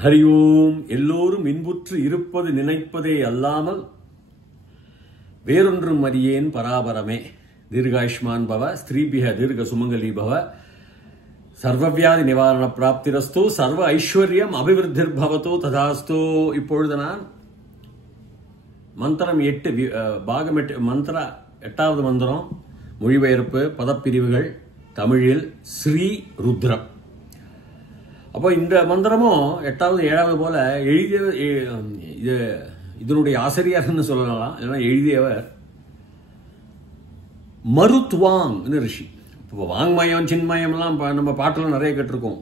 ஹரி ஓம். எல்லோரும் இன்புற்று இருப்பது நினைப்பதே அல்லாமல் வேறொன்றும் அறியேன் பராபரமே. தீர்காயுஷ்மான் பவ, ஸ்திரீபிய தீர்க சுமங்கலி பவ, சர்வவியாதி நிவாரண பிராப்திரஸ்து, சர்வ ஐஸ்வர்யம் அபிவிருத்திர் பவதோ ததாஸ்து. இப்பொழுது நான் மந்திரம் 8 பாகம் 8 மந்திர 8வது மந்திரம் மொழிபெயர்ப்பு பதப்பிரிவுகள் தமிழில் ஸ்ரீ ருத்ரம். அப்போ இந்த மந்திரமும் 8வது 7வது போல இதனுடைய ஆசிரியர்னு சொல்லலாம், இல்லைன்னா எழுதியவர் மருத்வாங் ரிஷி. இப்போ வாங்மயம் சின்மயம்லாம் நம்ம பாட்டில் நிறைய கேட்டிருக்கோம்.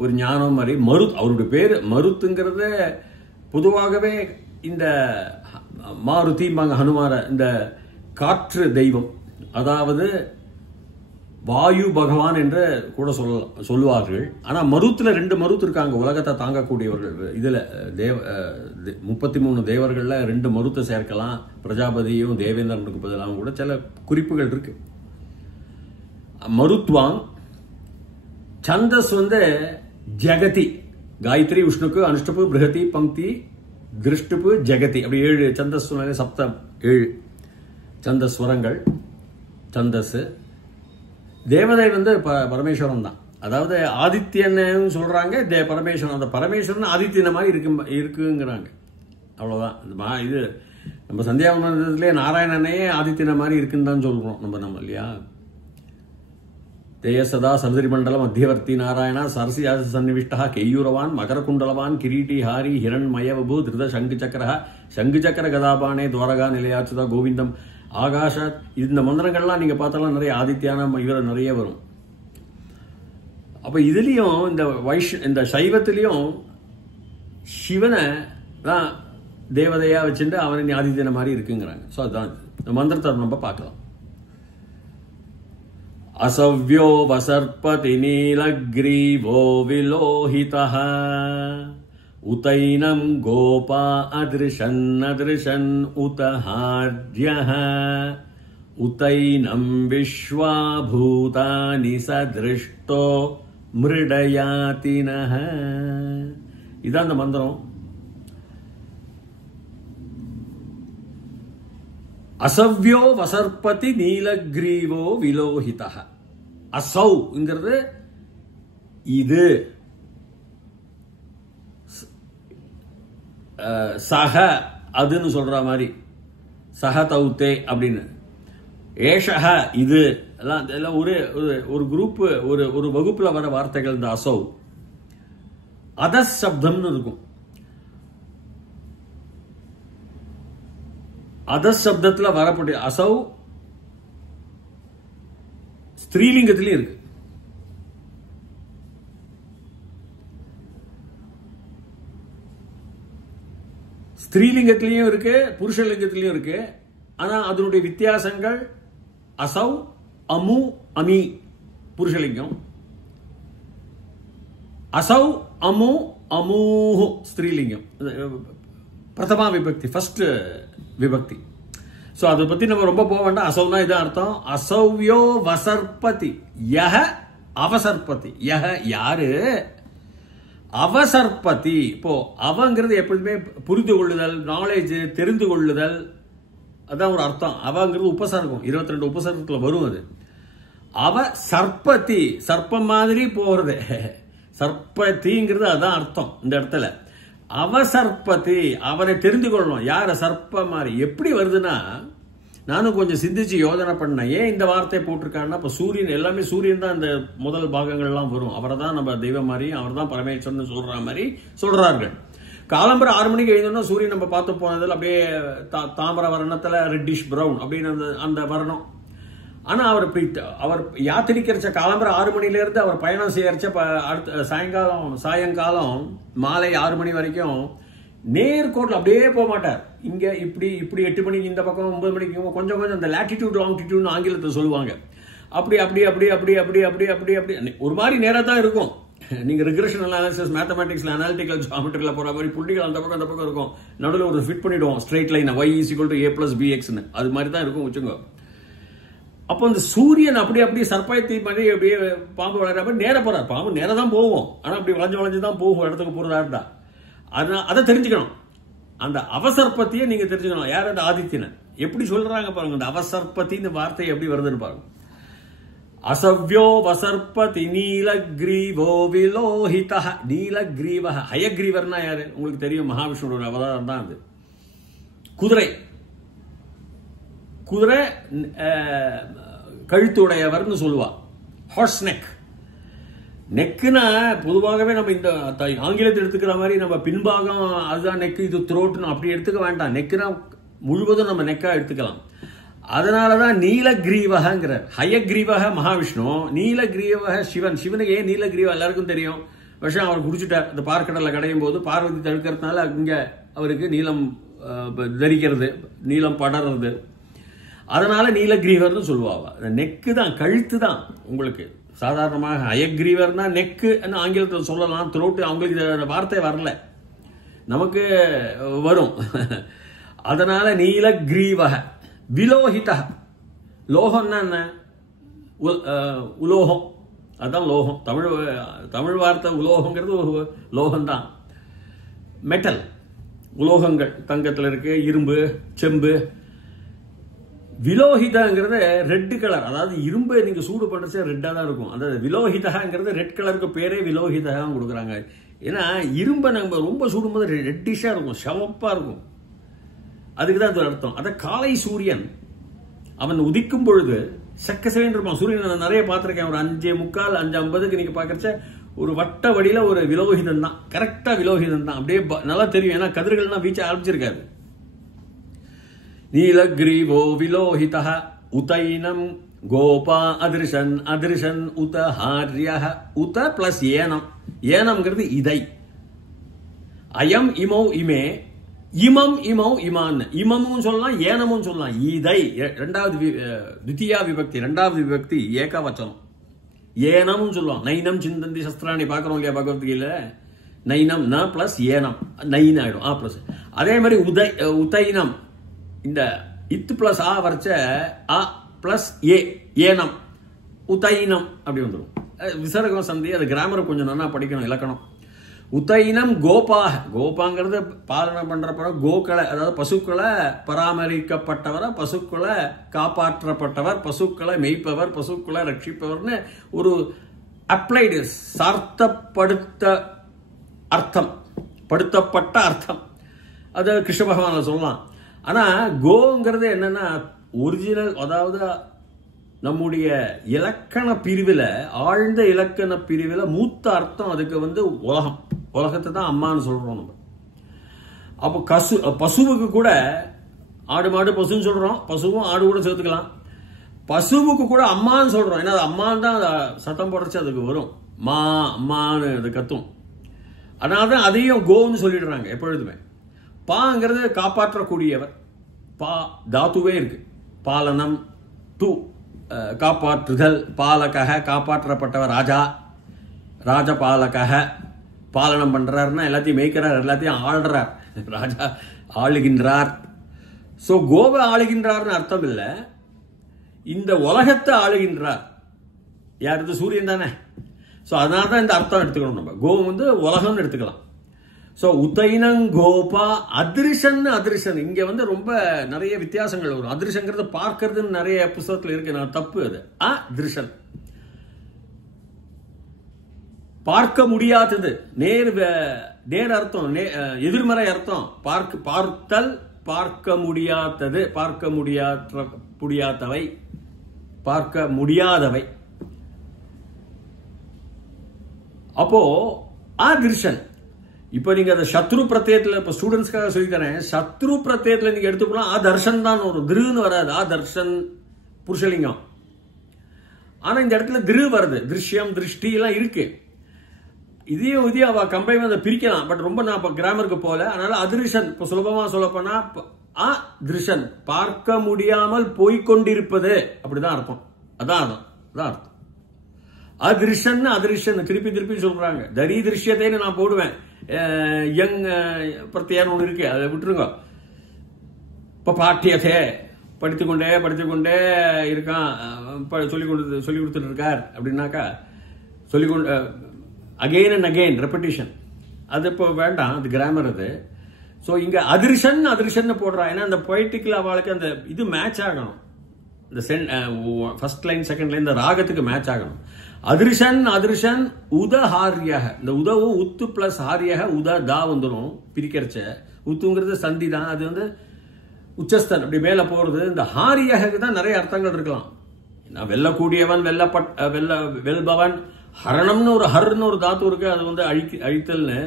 ஒரு ஞானம் மாதிரி அவருடைய பேர் மருத்துங்கிறத பொதுவாகவே இந்த மாருதி ஹனுமார இந்த காற்று தெய்வம், அதாவது வாயு பகவான் என்று கூட சொல்லுவார்கள். ஆனால் மருத்துல 2 மருத்து இருக்காங்க உலகத்தை தாங்கக்கூடியவர்கள். இதில் 33 தேவர்கள்ல 2 மருத்தை சேர்க்கலாம். பிரஜாபதியும் தேவேந்திரனுக்கு பதிலாகவும் கூட சில குறிப்புகள் இருக்கு. மருத்வாங் சந்தஸ் ஜெகதி, காயத்ரி விஷ்ணுக்கு, அனுஷ்டப்பு பிருகதி பங்கி திருஷ்டுப்பு ஜெகதி, அப்படி 7 சந்தஸ், சப்தம் 7 சந்தஸ்வரங்கள். சந்தஸ் தேவதை பரமேஸ்வரன் தான், அதாவது ஆதித்யன்னு சொல்றாங்க பரமேஸ்வரன். அந்த பரமேஸ்வரன் ஆதித்யன மாதிரி இருக்குங்கிறாங்க. அவ்வளவுதான். இது நம்ம சந்தியாவனத்திலே நாராயணனையே ஆதித்யன மாதிரி இருக்குன்னு தான் சொல்றோம் நம்ம இல்லையா. தேய சதா சமுதிரி மண்டலம் மத்தியவர்த்தி நாராயணா சரசியாச சன்னிவிஷ்டா கெய்யூரவான் மகரகுண்டலவான் கிரீட்டி ஹாரி ஹிரண்மய விபு திருத சங்கு சக்கர கதாபானே துவாரகா நிலையாச்சுதா கோவிந்தம் ஆகாஷ. இந்த மந்திரங்கள்லாம் நீங்க பார்த்தாலும் நிறைய ஆதித்யான இவர் நிறைய வரும். அப்ப இதுலயும் இந்த சைவத்திலையும் சிவனை தான் தேவதையா வச்சுட்டு அவனை ஆதித்யன மாதிரி இருக்குங்கிறாங்க. ஸோ அதுதான் இந்த மந்திரத்தை நம்ம பார்க்கலாம். असव्यो वसर्पति नीलग्रीवो विलोहितः उतैनं गोपा अदृशन् उतहार्यः उतैनं विश्वा भूतानि सदृष्टो मृडयातिनः. इदान அந்த மந்திரம். அசவ்யோ வசர்பதி நீலகிரீவோ விலோஹிதா. அசௌங்கிறது இது, சக அதுன்னு சொல்ற மாதிரி, சக தௌத்தே அப்படின்னு. ஏஷக இது எல்லாம் ஒரு குரூப், ஒரு வகுப்புல வர வார்த்தைகள். இந்த அசௌ அதஸ் சப்தம்னு இருக்கும். அதஸ் சப்தத்துல வரப்பட்ட அசௌ ஸ்திரீலிங்கத்திலையும் இருக்கு. ஸ்திரீலிங்கத்திலையும் இருக்கு, புருஷலிங்கத்திலையும் இருக்கு. ஆனா அதனுடைய வித்தியாசங்கள் அசௌ அமு அமி புருஷலிங்கம், அசௌ அமு அமூஹு ஸ்திரீலிங்கம், பிரதமா விபக்தி, ஃபர்ஸ்ட் விபக்தி. சோ அதை பத்தி நம்ம ரொம்ப போக வேண்டாம். அசௌனா இதான் அர்த்தம். அசௌவியோ வசர்பதி யஹ அவசர்பதி. யஹ யாரு, அவசர்பதி. இப்போ அவங்கிறது எப்பொழுதுமே புரிந்து கொள்ளுதல், நாலேஜ், தெரிந்து கொள்ளுதல், அதான் ஒரு அர்த்தம். அவங்கிறது உபசர்க்கம், 22 உபசர்க்கத்துல வரும். அது அவ சர்பதி, சர்ப்பம் மாதிரி போறது. சர்பதிங்கிறது அதான் அர்த்தம் இந்த இடத்துல. அவசர்பதி, அவனை தெரிந்து கொள்ளணும். யார சர்ப்ப மாதிரி எப்படி வருதுன்னா, நானும் கொஞ்சம் சிந்திச்சு யோசனை பண்ணேன். ஏன் இந்த வார்த்தையை போட்டிருக்காங்கன்னா, இப்ப சூரியன், எல்லாமே சூரியன் தான் இந்த முதல் பாகங்கள்லாம் வரும். அவரை தான் நம்ம தெய்வம் மாதிரி, அவர் தான் பரமேஸ்வரன் சொல்ற மாதிரி சொல்றார்கள். காலம்பரம் 6 மணிக்கு எழுந்தோம்னா சூரியன் நம்ம பார்த்து போனதில் அப்படியே தாமர வர்ணத்துல ரெட்டிஷ் பிரவுன் அப்படின்னு அந்த வர்ணம். ஆனா அவர் யாத்திரிக்கிறச்ச காலம்பரம் 6 மணில இருந்து அவர் பயணம் செய்யறச்ச அடுத்த சாயங்காலம் மாலை 6 மணி வரைக்கும் நேர்கோட்டில் அப்படியே போக மாட்டார். இங்க இப்படி 8 மணிக்கு இந்த பக்கம், 9 மணிக்கு கொஞ்சம் அந்த லாட்டிடியூட் லாங்கிடியூட் ஆங்கிலத்தை சொல்லுவாங்க. அப்படி அப்படி அப்படி அப்படி அப்படி அப்படி அப்படி அப்படி ஒரு மாதிரி நேரம் தான் இருக்கும். நீங்க ரிக்ரெஷன் அனாலிசிஸ், மேத்தமேட்டிக்ஸ்ல அனாலிட்டிக்கல் ஜியோமெட்ரியில போற மாதிரி புள்ளிகள் அந்த பக்கம் இருக்கும். நடுவில் ஒரு ஃபிட் பண்ணிடுவோம் straight line y = a + bx. அது மாதிரி தான் இருக்கும் வச்சுங்க. அப்போ அந்த சூரியன் அப்படியே சர்ப்பாயத்தை மாதிரி அப்படியே பாம்பு வளர்ற நேர போறார். பாம்பு நேரம் தான் போவோம், ஆனா அப்படி வளைஞ்சு தான் போகும் இடத்துக்கு போறதா இருந்தா. அதை தெரிஞ்சுக்கணும். அந்த அவசர்பத்தியை நீங்க தெரிஞ்சுக்கணும். யார் அந்த ஆதித்யனை எப்படி சொல்றாங்க பாருங்க. அந்த அவசர்பத்தி இந்த வார்த்தை எப்படி வருதுன்னு பாருங்க. அசவ்யோ வசர்பதி நீலக்ரீவோ விலோஹித. நீலக்ரீவ ஹயக்ரீவர்னா யாரு உங்களுக்கு தெரியும், மகாவிஷ்ணுவோட அவதாரம் தான் அது. குதிரை கழுத்துடையவர்னு சொல்லுவா. Hours neck. நெக்குனா பொதுவாகவே நம்ம இந்த ஆங்கிலத்தில் எடுத்துக்கிற மாதிரி நம்ம பின்பாகம் அதுதான் நெக்கு, இது த்ரோட்னு அப்படி எடுத்துக்க வேண்டாம். நெக்குனா முழுவதும் நம்ம நெக்கா எடுத்துக்கலாம். அதனாலதான் நீலகிரீவகங்கிற. ஹயக்ரீவக மகாவிஷ்ணு, நீலகிரீவக சிவன். சிவனுக்கு ஏன் நீலகிரீவ எல்லாருக்கும் தெரியும். விஷயம் அவர் குடிச்சுட்டார். இந்த பார்க்கடலை கடையும் போது பார்வதி தடுக்கிறதுனால இங்க அவருக்கு நீலம் தரிக்கிறது, நீலம் படறது. அதனால நீலகிரீவர்னு சொல்லுவாங்க. நெக்கு தான், கழுத்து தான். உங்களுக்கு சாதாரணமாக ஹயக்ரீவர்னா நெக்கு ஆங்கிலத்தில் சொல்லலாம், த்ரோட்டு. அவங்களுக்கு வார்த்தை வரல, நமக்கு வரும். அதனால நீலகிரீவக விலோஹித. லோகம்னா என்ன? உலோகம். அதுதான் லோகம். தமிழ் வார்த்தை உலோகங்கிறது ஒரு லோகம்தான். மெட்டல், உலோகங்கள். தங்கத்தில் இருக்கு, இரும்பு, செம்பு. விலோஹிதங்கிறது ரெட் கலர். அதாவது இரும்பு நீங்க சூடு பண்ணுறது ரெட்டா தான் இருக்கும். அந்த விலோஹிதங்கிறது ரெட் கலருக்கு பேரே விலோஹிதா கொடுக்குறாங்க. ஏன்னா இரும்பை நம்ம ரொம்ப சூடும்போது ரெட்டிஷா இருக்கும், சிவப்பா இருக்கும். அதுக்குதான் அது அர்த்தம். அத காலை சூரியன் அவன் உதிக்கும் பொழுது சக்கசவேன்னு இருப்பான். சூரியன் நிறைய பார்த்திருக்கேன். ஒரு 5:45 5:50 நீங்க பாக்கறச்ச ஒரு வட்ட வடியில ஒரு விலோஹிதன் தான், கரெக்டா விலோஹிதன் தான். அப்படியே நல்லா தெரியும், ஏன்னா கதிர்கள்லாம் வீச்ச ஆரம்பிச்சிருக்காரு. நீலகிரீவோ விலோஹித உதைனம் கோபா அதிருஷன் அதிருஷன் உத ஹாரிய. உத பிளஸ் ஏனம். ஏனம்ங்கிறது இதை. அயம் இமௌ இமே. இமம் இமௌ இமான். இமமும் சொல்லலாம், ஏனமும் சொல்லலாம். இதை இரண்டாவது தித்தியா விபக்தி, இரண்டாவது விபக்தி ஏகவச்சனம். ஏனமும் சொல்லுவான். நைனம் சிந்தந்தி சஸ்திராணி பாக்குறோம் இல்லையா பகவத்கீதையில. நைனம் ந பிளஸ் ஏனம், நைன் ஆயிடும். ஆ பிளஸ். அதே மாதிரி உதைனம், இந்த இத்து plus ah வரைச்ச ah plus A, ஏனம், உதைனம் அப்படி வந்துடும். விசர்கம் சந்தி. அது கிராமரை கொஞ்சம் நல்லா படிக்கணும், இலக்கணம். உதைனம் கோபாக. கோபாங்கிறது பாலனை பண்றப்ப கோக்களை, அதாவது பசுக்களை பராமரிக்கப்பட்டவர, பசுக்களை காப்பாற்றப்பட்டவர், பசுக்களை மெய்ப்பவர், பசுக்களை ரட்சிப்பவர்னு ஒரு அப்ளைடு சார்த்தப்படுத்த அர்த்தம், படுத்தப்பட்ட அர்த்தம். அது கிருஷ்ண பகவான சொல்லலாம். ஆனா கோங்கிறது என்னன்னா ஒரிஜினல், அதாவது நம்முடைய இலக்கண பிரிவில், ஆழ்ந்த இலக்கண பிரிவில் மூத்த அர்த்தம் அதுக்கு உலகம். உலகத்தை தான் அம்மான்னு சொல்றோம் நம்ம. அப்போ பசுவுக்கு கூட ஆடு மாடு பசுன்னு சொல்றோம், பசுவும் ஆடு கூட சேர்த்துக்கலாம். பசுவுக்கு கூட அம்மான்னு சொல்றோம். ஏன்னா அம்மான்னு தான் சத்தம் போடுறச்சு அதுக்கு வரும். மா அம்மான்னு அது கத்தும். அதனாலதான் அதையும் கோன்னு சொல்லிடுறாங்க எப்பொழுதுமே. பாங்கிறது காப்பாற்றக்கூடியவர். பா தாத்துவே இருக்கு. பாலனம் டு காப்பாற்றுதல். பாலக காப்பாற்றப்பட்டவர். ராஜா ராஜபாலக பாலனம் பண்றாருன்னா எல்லாத்தையும் மேய்க்கிறார், எல்லாத்தையும் ஆள்றார். ராஜா ஆளுகின்றார். சோ கோவை ஆளுகின்றார்னு அர்த்தம் இல்ல, இந்த உலகத்தை ஆளுகின்றார். யார்? இது சூரியன் தானே. சோ அதனாலதான் இந்த அர்த்தம் எடுத்துக்கணும் நம்ம. கோ உலகம்னு எடுத்துக்கலாம். சோ உதைனங் கோபா அதிருஷன். அதிருஷன் இங்க ரொம்ப நிறைய வித்தியாசங்கள் வரும். அதிருஷங்கிறது பார்க்கறதுன்னு நிறைய புத்தகத்துல இருக்கு, நான் தப்பு அது. அதிருஷன் பார்க்க முடியாதது. நேர் அர்த்தம், எதிர்மறை அர்த்தம். பார்த்தல், பார்க்க முடியாதது, பார்க்க முடியாதவை, பார்க்க முடியாதவை. அப்போ அதிருஷன். இப்ப நீங்க அந்த சத்ரு பிரத்யத்துல, இப்ப ஸ்டூடெண்ட்ஸ்க்காக சொல்லி தரேன். சத்ரு பிரத்யத்துல நீங்க எடுத்துக்கலாம், தர்ஷன் தான் வரும், திருன்னு வராது. தர்ஷன் புருஷலிங்கம். ஆனா இந்த இடத்துல திரு வருது. திருஷ்யம், திருஷ்டி எல்லாம் இருக்கு. இதையும் அவ கம்பைன் அதை பிரிக்கலாம். பட் ரொம்ப நான் கிராமருக்கு போல. அதனால அதிருஷன் இப்ப சுலபமா சொல்லப்போனா அதிருஷன் பார்க்க முடியாமல் போய்கொண்டிருப்பது, அப்படிதான் அர்த்தம். அதான் அர்த்தம். அதிருஷன் அதிருஷன் திருப்பி சொல்றாங்க. தரி திருஷ்யத்தைன்னு நான் போடுவேன். யங் பிரத்யான்னு ஒண்ணு இருக்கு, அதை விட்டுருங்க. இப்ப பாட்டியதே படித்துக்கொண்டே இருக்கான், சொல்லி கொடுத்துட்டு இருக்கார் அப்படின்னாக்கா அகெயின் அண்ட் அகெயின் ரெப்பிட்டிஷன், அது இப்போ வேண்டாம், அது கிராமர் அது. ஸோ இங்க அதிர்ஷன் போடுறா. ஏன்னா அந்த பொய்டிக்கல் அவளுக்கு அந்த இது மேட்ச் ஆகணும், இந்த ஃபர்ஸ்ட் லைன் செகண்ட் லைன் இந்த ராகத்துக்கு மேட்ச் ஆகணும். அதிர்ஷன் உதஹாரியாக, இந்த உதவு உத்து பிளஸ் ஹாரியாக உத தா வந்துடும் பிரிக்கிறச்ச. உத்துங்கிறது சந்தி தான், அது வந்து உச்சஸ்தன் அப்படி மேல போறது. இந்த ஹாரியாக தான் நிறைய அர்த்தங்கள் இருக்கலாம். வெல்லக்கூடியவன், வெல்பவன், ஹரணம்னு ஹர்னு ஒரு தாத்து இருக்கு, அது வந்து அழித்தல்னு.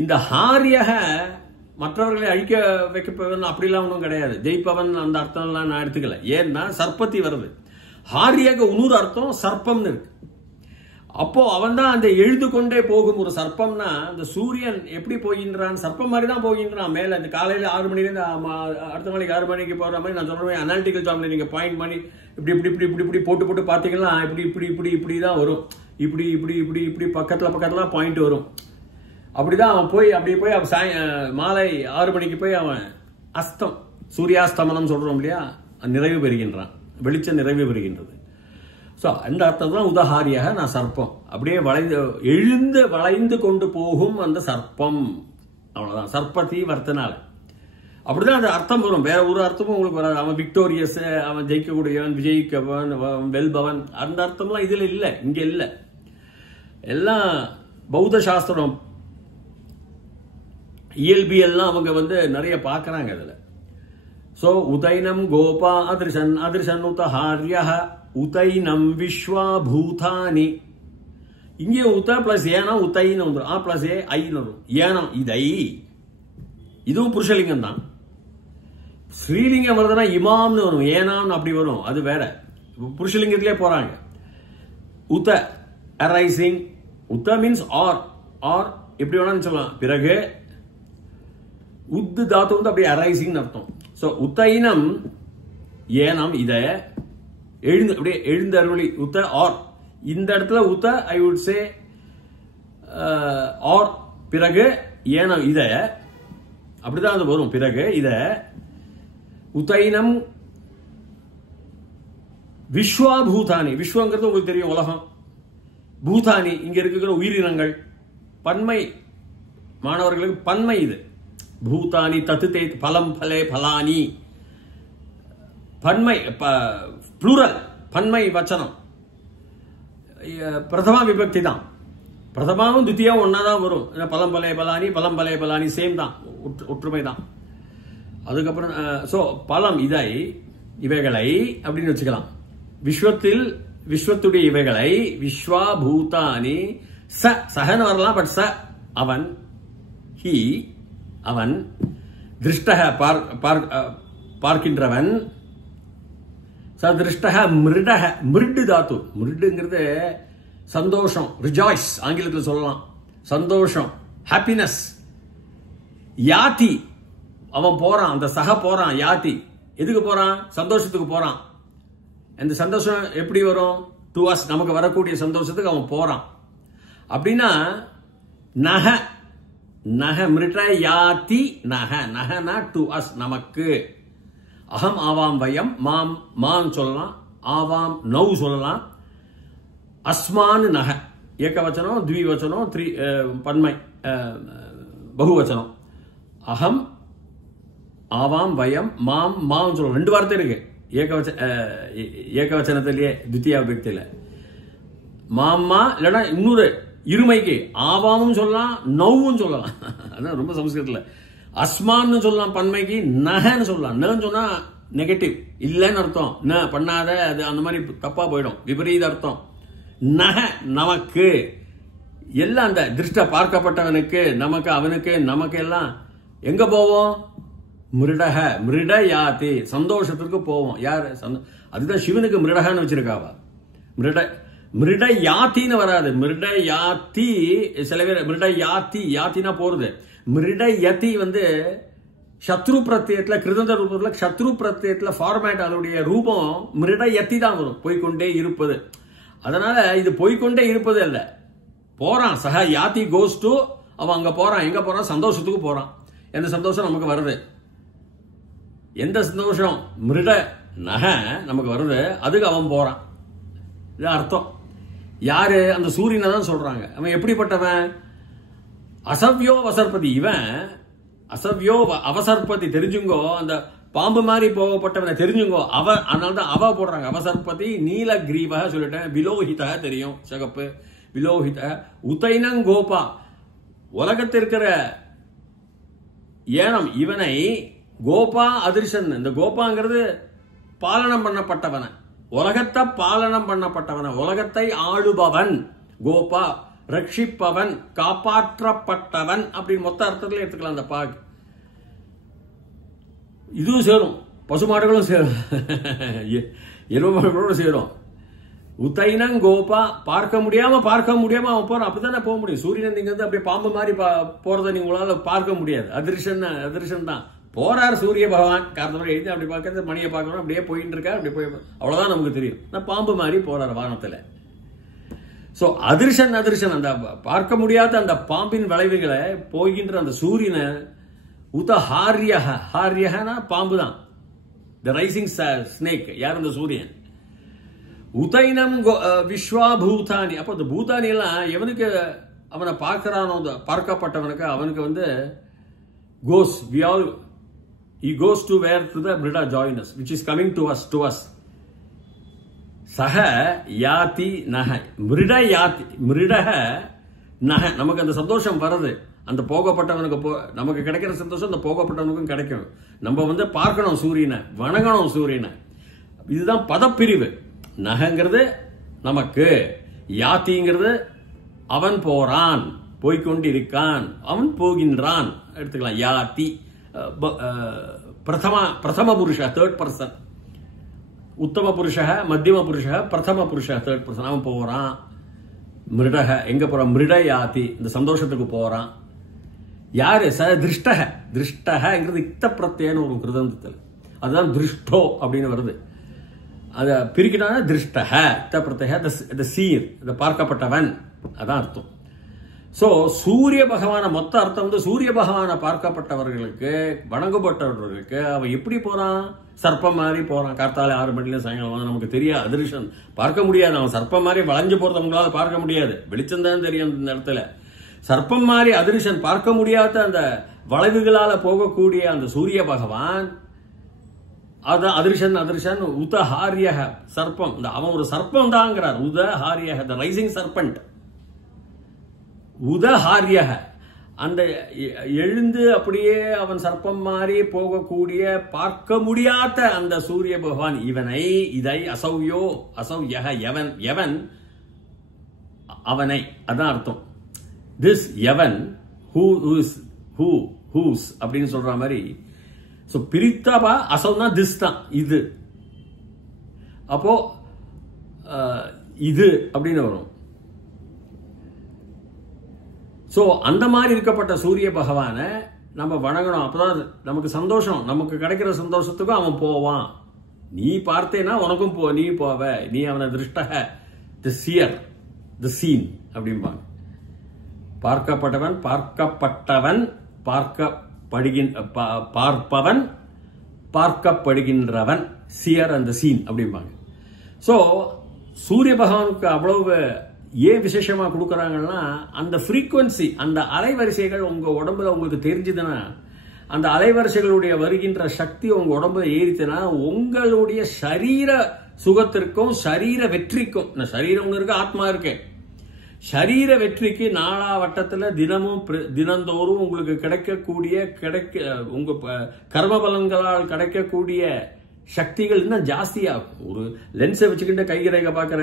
இந்த ஹாரியாக மற்றவர்களை அழிக்க வைக்கப்பவன் அப்படிலாம் ஒன்றும் கிடையாது. ஜெயிப்பவன் அந்த அர்த்தம்லாம் நான் எடுத்துக்கல. ஏன்னா சர்ப்பத்தி வருது, ஹாரியாக இன்னொரு அர்த்தம் சர்ப்பம்னு இருக்கு. அப்போ அவன் தான் அந்த எழுது கொண்டே போகும் ஒரு சர்ப்பம்னா, அந்த சூரியன் எப்படி போகின்றான், சர்ப்பம் மாதிரி தான் போகின்றான் மேல. இந்த காலையில 6 மணிலேருந்து அடுத்த நாளைக்கு 6 மணிக்கு போற மாதிரி நான் சொல்றேன். அனாலிட்டிக்கல் ஜாப்ல நீங்க பாயிண்ட் பண்ணி இப்படி போட்டு பாத்தீங்கன்னா இப்படி தான் வரும். இப்படி பக்கத்துல பாயிண்ட் வரும். அப்படிதான் அவன் அப்படியே போய் அவன் மாலை 6 மணிக்கு போய் அவன் அஸ்தம், சூரியாஸ்தமனம் சொல்றோம் இல்லையா, நிறைவு பெறுகின்றான், வெளிச்சம் நிறைவு பெறுகின்றது. ஸோ அந்த அர்த்தம் தான் உதஹாரியாக நான் சர்ப்பம், அப்படியே வளைந்து கொண்டு போகும் அந்த சர்ப்பம், அவ்வளவுதான். சர்ப்பத்தி வர்த்தனால அப்படிதான் அந்த அர்த்தம் வரும். வேற ஒரு அர்த்தமும் உங்களுக்கு வராது. அவன் விக்டோரியஸ், அவன் ஜெயிக்கக்கூடியவன், விஜயிக்கவன், வெல்பவன், அந்த அர்த்தம்லாம் இதுல இல்லை, இங்க இல்லை. எல்லாம் பௌத்த சாஸ்திரம் இயல்பியெல்லாம் அவங்க வந்து நிறைய பார்க்கறாங்க அதுல. சோ உதைனம் கோபா அதிர்ஷன் உதஹாரியா உதைனம் விஸ்வா பூதானி. இங்கே உத பிளஸ் ஏனம் உத்தைன்னு வந்துடும், ஆ பிளஸ் ஏ ஐன்னு வரும். ஏனம் இதை, இதுவும் புருஷலிங்கம் தான். ஸ்ரீலிங்கம் வருதுன்னா இமாம்னு வரும், ஏனாம்னு அப்படி வரும், அது வேற. புருஷலிங்கத்திலே போறாங்க. உத அரைசிங், உத்த மீன்ஸ் ஆர் எப்படி வேணாலும் சொல்லலாம். பிறகு உத்து தாத்து வந்து அப்படியே அரைசிங் அர்த்தம். சோ உத்தைனம் ஏனம் இத அப்படியே எழுந்து அருளி உத்த ஆர். இந்த இடத்துல உத்த ஐ வுட் சே ஆர், பிறகு ஏனம் இத, அப்படிதான் அது வரும். பிறகு இத உத்தைனம் விஸ்வா பூதானி. விஸ்வங்கிறது உங்களுக்கு தெரியும், உலகம். பூதானி இங்க இருக்கிற உயிரினங்கள். பன்மை மாணவர்களுக்கு பன்மை இது. பூதானி தத்து தே பலம் பலே பலானி. பன்மை புளூரல், பன்மை வச்சனம். பிரதமா விபக்தி தான். பிரதமாவும் துத்தியாவும் ஒன்னாதான் வரும். பலம் பலே பலானி சேம் தான், ஒற்றுமை தான். அதுக்கப்புறம் சோ பலம் இவைகளை அப்படின்னு வச்சுக்கலாம். விஸ்வத்துடைய இவைகளை விஸ்வா பூதானி சஹன்னு வரலாம். பட் அவன், ஹி அவன், திருஷ்டக பார்க்கின்றவன், சதிருஷ்டக மிருடக, மிருடு தாத்து. மிருடுங்கிறது சந்தோஷம், ரிஜாய்ஸ் ஆங்கிலத்தில் சொல்லலாம். சந்தோஷம், ஹாப்பினஸ். யாத்தி அவன் போறான், அந்த போறான். யாத்தி எதுக்கு போறான்? சந்தோஷத்துக்கு போறான். அந்த சந்தோஷம் எப்படி வரும்? டு அஸ், நமக்கு வரக்கூடிய சந்தோஷத்துக்கு அவன் போறான். அப்படின்னா நக மிருட யாத்தி நகனா டு அஸ், நமக்கு. அகம் ஆவாம் வயம், மாம் சொல்லலாம், ஆவாம் நௌ சொல்லலாம். அஸ்மான் நக ஏகவச்சனம், த்விவச்சனம், பன்மை பகுவச்சனம். அகம் ஆவாம் வயம் மாம் சொல்லலாம். 2 வார்த்தை இருக்கு ஏகவச்சனத்திலேயே, தித்தியா விபக்தியில. மாமா இல்லைன்னா இன்னொரு இருமைக்கு ஆவாமும் சொல்லலாம், நௌவும் சொல்லலாம். அதான் ரொம்ப சமஸ்கிருதத்துல. அஸ்மான்னு சொல்லலாம் பன்மைக்கு, நகன்னு சொல்லலாம். நன்னு சொன்னா நெகட்டிவ், இல்லைன்னு அர்த்தம். ந பண்ணாத, அது அந்த மாதிரி தப்பா போயிடும், விபரீத அர்த்தம். நக நமக்கு, எல்லாம் அந்த திருஷ்ட பார்க்கப்பட்டவனுக்கு, நமக்கு, அவனுக்கு, நமக்கு எல்லாம் எங்க போவோம்? மிருடக மிருட யாத்தி, சந்தோஷத்துக்கு போவோம். யாரு? அதுதான் சிவனுக்கு மிருடகன்னு வச்சிருக்காவா. மிருட யாத்தின்னு வராது. மிருட யாத்தி சில பேர் மிருட யாத்தினா போறது. மிருட யதி வந்து சத்ரு பிரத்யத்துல, கிருதந்த ரூபத்துல சத்ரு பிரத்யத்துல ஃபார்மேட், அதோடைய ரூபம் மிருட யத்தி தான் வரும், போய்கொண்டே இருப்பது. அதனால இது போய்கொண்டே இருப்பது அல்ல, போறான். சக யாத்தி கோஸ் டு, அவன் அங்க போறான். எங்க போறான்? சந்தோஷத்துக்கு போறான். எந்த சந்தோஷம் நமக்கு வருது? எந்த சந்தோஷம் மிருட நகை நமக்கு வருது அதுக்கு அவன் போறான். இது அர்த்தம். யாரு? அந்த சூரியனை தான் சொல்றாங்க. அவன் எப்படிப்பட்டவன்? அசவ்யோ அவசர்பதி. இவன் அசவ்யோ அவசர்பதி. தெரிஞ்சுங்கோ, அந்த பாம்பு மாதிரி போகப்பட்டவனை தெரிஞ்சுங்கோ. அதனால்தான் அவ போடுறாங்க. அவசர்பதி நீலகிரீவ சொல்லிட்டேன். விலோஹித தெரியும், சிகப்பு விலோஹித. உதைனங்கோபா உலகத்திற்கிற ஏனம் இவனை கோபா அதிர்ஷன். இந்த கோபாங்கிறது பாலனம் பண்ணப்பட்டவன, உலகத்தை பாலனம் பண்ணப்பட்டவன, உலகத்தை ஆளுபவன். கோபா ரட்சிப்பவன், காப்பாற்றப்பட்டவன் அப்படின்னு மொத்த அர்த்தத்தில் எடுத்துக்கலாம். அந்த பாக் இதுவும் சேரும், பசுமாடுகளும் சேரும், எரும மாடுகளோடு சேரும். உத்தைனங் கோபா பார்க்க முடியாம அவன் போறான். அப்படித்தானே போக முடியும். சூரியன் நீங்க வந்து அப்படியே பாம்பு மாதிரி போறதை நீங்க உங்களால பார்க்க முடியாது. அதிர்ஷன் தான் போறார் சூரிய பகவான். காரணம் எழுதி அப்படி பார்க்கறது, மணியை பார்க்கணும், அப்படியே போயிட்டு இருக்காரு. அப்படி போய் அவ்வளவுதான் நமக்கு தெரியும். நான் பாம்பு மாதிரி போறார் வானத்துல. சோ அதிர்ஷன் அந்த பார்க்க முடியாத அந்த பாம்பின் விளைவுகளை போகின்ற அந்த சூரியனை ஹாரியனா பாம்பு தான். த ரைசிங் ஸ்னேக் யார்? அந்த சூரியன். உதைனம் விஸ்வாபூதானி. அப்போ இந்த பூதானி எல்லாம் எவனுக்கு அவனை பார்க்கிறானோ, பார்க்கப்பட்டவனுக்கு அவனுக்கு வந்து கோஸ் he goes to where? To the Mrida joinus, which is coming to us. Saha yati naha. Mrida yati. Mridaha naha. நமக்கு அந்த சந்தோஷம் வருது. அந்த போகப்பட்டவனுக்கு நமக்கு கிடைக்கிற சந்தோஷம் அந்த போகப்பட்டவனுக்கும் கிடைக்கும். நம்ம வந்து பார்க்கணும் சூரியனை, வணங்கணும் சூரியனை. இதுதான் பதப்பிரிவு. நகங்கிறது நமக்கு, யாத்திங்கிறது அவன் போறான், போய்கொண்டிருக்கான், அவன் போகின்றான் எடுத்துக்கலாம். யாத்தி பிரதம புருஷ, தேர்ட் பர்சன். உத்தம புருஷ, மத்தியம புருஷ, பிரதம புருஷ, தேர்ட் பர்சன். அவன் போறான். மிருடக எங்க போறான்? மிருட யாத்தி, இந்த சந்தோஷத்துக்கு போறான். யாரு? திருஷ்டங்கிறது இத்த பிரத்யேன்னு ஒரு கிருதந்தத்தில், அதுதான் திருஷ்டோ அப்படின்னு வருது. அதை பிரிக்கிட்டான திருஷ்டக இத்த பிரத்யேக, த சீர், இதை பார்க்கப்பட்டவன், அதான் அர்த்தம். சோ சூரிய பகவான மொத்த அர்த்தம் வந்து சூரிய பகவான பார்க்கப்பட்டவர்களுக்கு, வணங்கப்பட்டவர்களுக்கு அவன் எப்படி போறான்? சர்ப்பம் மாதிரி போறான். கார்த்தால 6 மணில சாயங்காலம் நமக்கு தெரியாது. அதிர்ஷன் பார்க்க முடியாது. அவன் சர்ப்பம் மாதிரி வளைஞ்சு போறத உங்களால பார்க்க முடியாது. வெளிச்சம் தான் தெரியும் இந்த இடத்துல. சர்ப்பம் மாதிரி அதிர்ஷன் பார்க்க முடியாத அந்த வளைவுகளால போகக்கூடிய அந்த சூரிய பகவான், அதான் அதிர்ஷன். உதஹாரியக சர்ப்பம். அவன் ஒரு சர்ப்பம் தாங்கிறார். உதஹாரியக, த ரைசிங் சர்பண்ட். உதஹாரியக, அந்த எழுந்து அப்படியே அவன் சர்ப்பம் மாதிரி போகக்கூடிய பார்க்க முடியாத அந்த சூரிய பகவான் இதை அசௌயக எவன் அவனை, அதான் அர்த்தம். திஸ் எவன் ஹூஸ் அப்படின்னு சொல்ற மாதிரி. சோ பிரித்தபா அசௌனா திஸ் தான், இது. அப்போ இது அப்படின்னு வரும். சோ அந்த மாதிரி இருக்கப்பட்ட சூரிய பகவானை நம்ம வணங்கணும். அப்பதான் நமக்கு சந்தோஷம், நமக்கு கிடைக்கிற சந்தோஷத்துக்கும் அவன் போவான். நீ பார்த்தேன்னா உனக்கும் நீ போவ. நீ அவனை திருஷ்டக, தி சியர், தி சீன் அப்படிம்பாங்க. பார்க்கப்பட்டவன், பார்க்கப்பட்டவன், பார்ப்பவன், பார்க்கப்படுகின்றவன், சியர் அந்த சீன் அப்படிம்பாங்க. சோ சூரிய பகவானுக்கு அவ்வளவு ஏன் விசேஷமா கொடுக்கறாங்கன்னா, அந்த ஃப்ரீக்வன்சி, அந்த அலைவரிசைகள் உங்க உடம்புல உங்களுக்கு தெரிஞ்சதுன்னா, அந்த அலைவரிசைகளுடைய வருகின்ற சக்தி உங்க உடம்புல ஏறிச்சுன்னா, உங்களுடைய சரீர சுகத்திற்கும் சரீர வெற்றிக்கும், சரீரம் ஒன்று இருக்கு, ஆத்மா இருக்கு, சரீர வெற்றிக்கு நாளா வட்டத்துல தினந்தோறும் உங்களுக்கு கிடைக்கக்கூடிய உங்க கர்ம பலன்களால் கிடைக்கக்கூடிய சக்திகள் இன்னும் ஜாஸ்தியாகும். ஒரு லென்ஸை வச்சுக்கிட்டு கைரேகை பார்க்கிற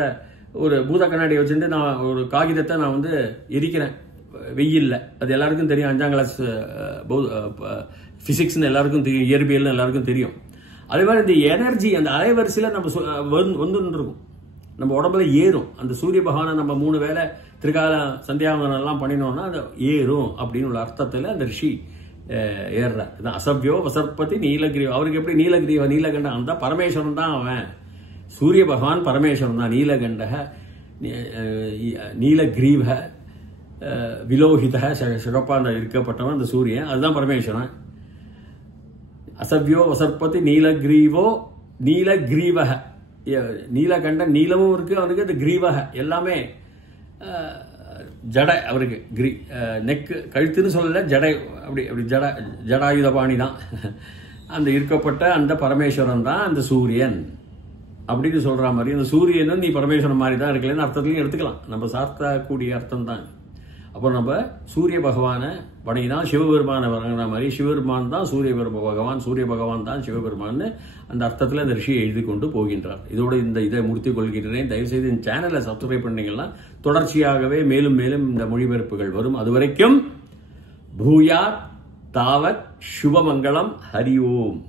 ஒரு பூத கண்ணாடியை வச்சுட்டு நான் ஒரு காகிதத்தை நான் வந்து எரிக்கிறேன் வெயில்ல. அது எல்லாருக்கும் தெரியும். 5ஆம் கிளாஸ் பிசிக்ஸ்னு எல்லாருக்கும் தெரியும், இயற்பியல் எல்லாருக்கும் தெரியும். அதே மாதிரி இந்த எனர்ஜி அந்த அலைவரிசையில நம்ம வந்துட்டு இருக்கும், நம்ம உடம்புல ஏறும். அந்த சூரிய பகவானை நம்ம 3 வேளை திரிகால சந்தியாவந்தனம் எல்லாம் பண்ணினோம்னா அது ஏறும் அப்படின்னு உள்ள அர்த்தத்துல அந்த ரிஷி ஏறுற. அசவ்யோ வசர்பதி நீலகிரி. அவருக்கு எப்படி நீலகண்டன்? அந்த பரமேஸ்வரன் தான் அவன். சூரிய பகவான் பரமேஸ்வரன் தான். நீலகண்டக, நீலகிரீவ, விலோஹித, சிகப்பா இருக்கப்பட்டவன் அந்த சூரியன், அதுதான் பரமேஸ்வரன். அசவ்யோ வசற்பதி நீலகிரீவோ நீலகிரீவக, நீலகண்ட நீலமும் இருக்கு அவனுக்கு, அது கிரீவக எல்லாமே ஜடை அவருக்கு. நெக்கு கழுத்துன்னு சொல்லல, ஜடை அப்படி அப்படி ஜடாயுதபாணி தான். அந்த இருக்கப்பட்ட அந்த பரமேஸ்வரன் தான் அந்த சூரியன் அப்படின்னு சொல்ற மாதிரி. அந்த சூரியனும் நீ பரமேஸ்வரன் மாதிரி தான் இருக்கலன்னு அர்த்தத்திலையும் எடுத்துக்கலாம், நம்ம சார்த்தக்கூடிய அர்த்தம் தான். அப்போ நம்ம சூரிய பகவானை வணங்கிதான் சிவபெருமானை வணங்கின மாதிரி சிவபெருமான் தான் சூரிய பகவான், சூரிய பகவான் தான் சிவபெருமான் அந்த அர்த்தத்தில் அந்த ரிஷி எழுதி கொண்டு போகின்றார். இதோட இதை முடித்துக் கொள்கிறேன். தயவுசெய்து இந்த சேனலை சப்ஸ்கிரைப் பண்ணீங்கன்னா தொடர்ச்சியாகவே மேலும் மேலும் இந்த மொழிபெயர்ப்புகள் வரும். அதுவரைக்கும் பூயாத் தாவத் சுபமங்கலம். ஹரி ஓம்.